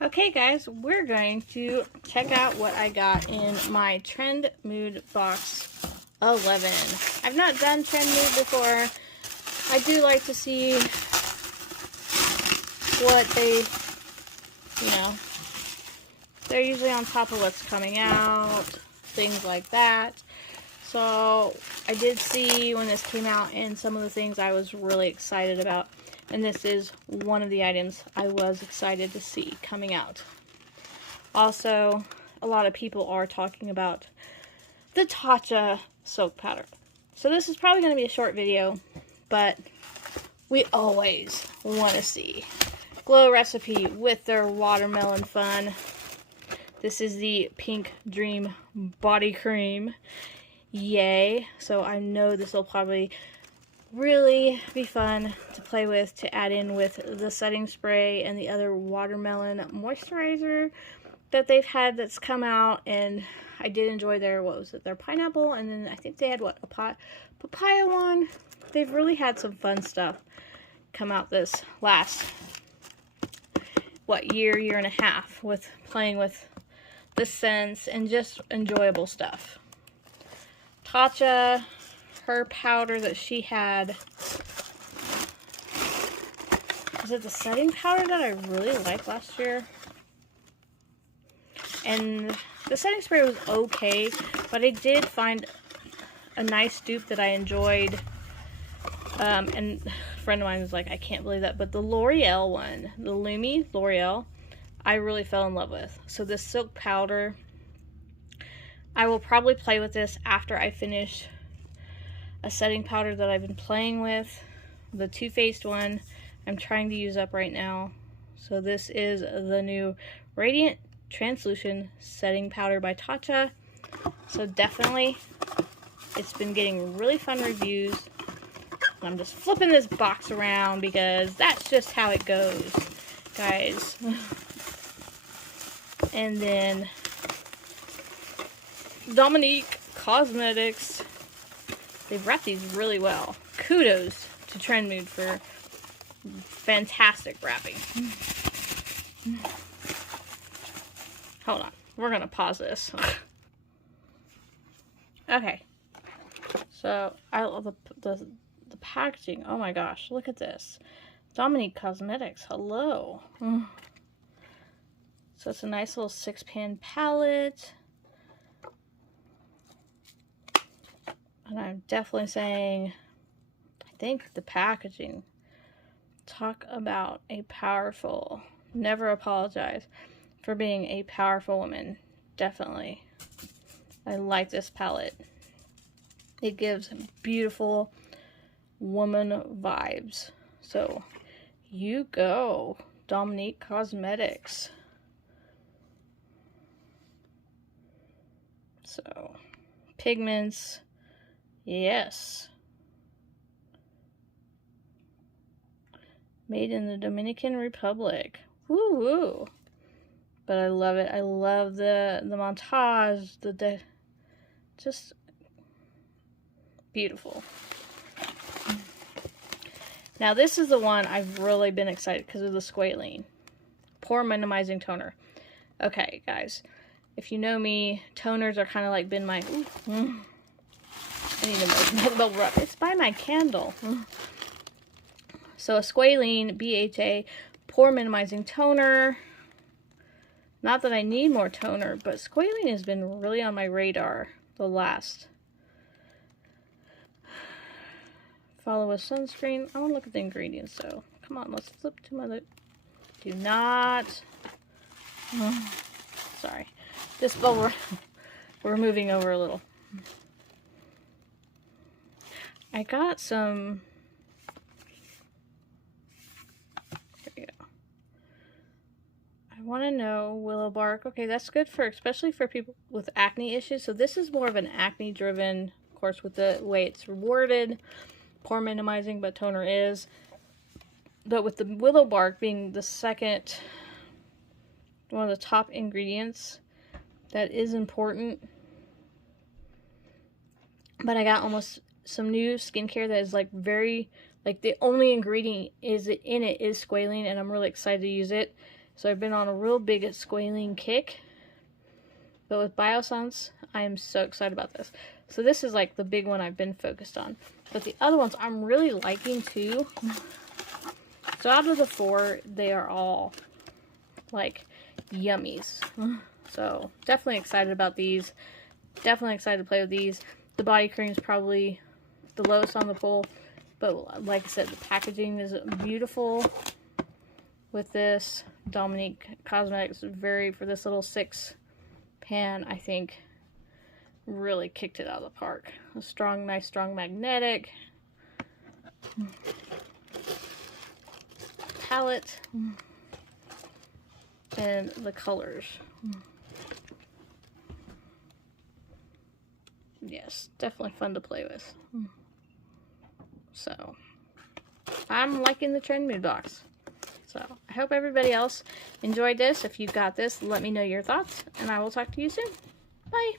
Okay guys, we're going to check out what I got in my Trendmood box 11. I've not done Trendmood before. I do like to see what they, they're usually on top of what's coming out, things like that. So I did see when this came out and some of the things I was really excited about. And this is one of the items I was excited to see coming out. Also, a lot of people are talking about the Tatcha soap powder. So this is probably going to be a short video, but we always want to see Glow Recipe with their watermelon fun. This is the Pink Dream Body Cream. Yay. So I know this will probably really be fun to play with, to add in with the setting spray and the other watermelon moisturizer that they've had that's come out. And I did enjoy their, their pineapple, and then I think they had a papaya one. They've really had some fun stuff come out this last year and a half with playing with the scents and just enjoyable stuff. Tatcha, her powder that she had, is it the setting powder that I really liked last year? And the setting spray was okay, but I did find a nice dupe that I enjoyed. And a friend of mine was like, I can't believe that, but the L'Oreal one, the Lumi L'Oreal, I really fell in love with. So this silk powder, I will probably play with this after I finish a setting powder that I've been playing with, the Too Faced one I'm trying to use up right now. So this is the new Radiant Translucent Setting Powder by Tatcha. So definitely, it's been getting really fun reviews. I'm just flipping this box around because that's just how it goes, guys. And then Dominique Cosmetics. They've wrapped these really well. Kudos to Trendmood for fantastic wrapping. Hold on. We're going to pause this. Okay. So, I love the packaging. Oh my gosh. Look at this. Dominique Cosmetics. Hello. So, it's a nice little 6-pan palette. And I'm definitely saying, I think the packaging, talk about a powerful, never apologize for being a powerful woman. Definitely. I like this palette. It gives beautiful woman vibes. So, you go, Dominique Cosmetics. So, pigments. Yes. Made in the Dominican Republic. Woo woo. But I love it. I love the montage, just beautiful. Now this is the one I've really been excited because of the squalene. Pore minimizing toner. Okay, guys. If you know me, toners are kind of like been my I need to bubble wrap. It's by my candle. So a squalene BHA pore minimizing toner. Not that I need more toner, but squalene has been really on my radar the last. Follow with sunscreen. I want to look at the ingredients, so come on, let's flip to my lip. Do not. Sorry. This bubble, we're moving over a little. I got some, here we go. I want to know willow bark. Okay, that's good for, especially for people with acne issues. So this is more of an acne driven, of course, with the way it's worded, pore minimizing, but toner is. But with the willow bark being the second, one of the top ingredients, that is important. But I got almost some new skincare that is like very, like the only ingredient in it is squalene, and I'm really excited to use it. So I've been on a real big squalene kick. But with Biossance, I am so excited about this. So this is like the big one I've been focused on. But the other ones I'm really liking too. So out of the 4, they are all like yummies. So definitely excited about these. Definitely excited to play with these. The body cream is probably the lowest on the pull. But like I said, the packaging is beautiful with this. Dominique Cosmetics, for this little 6 pan, I think really kicked it out of the park. A strong, nice, strong magnetic palette, and the colors. Yes, definitely fun to play with. So, I'm liking the Trendmood box. So, I hope everybody else enjoyed this. If you got this, let me know your thoughts, and I will talk to you soon. Bye!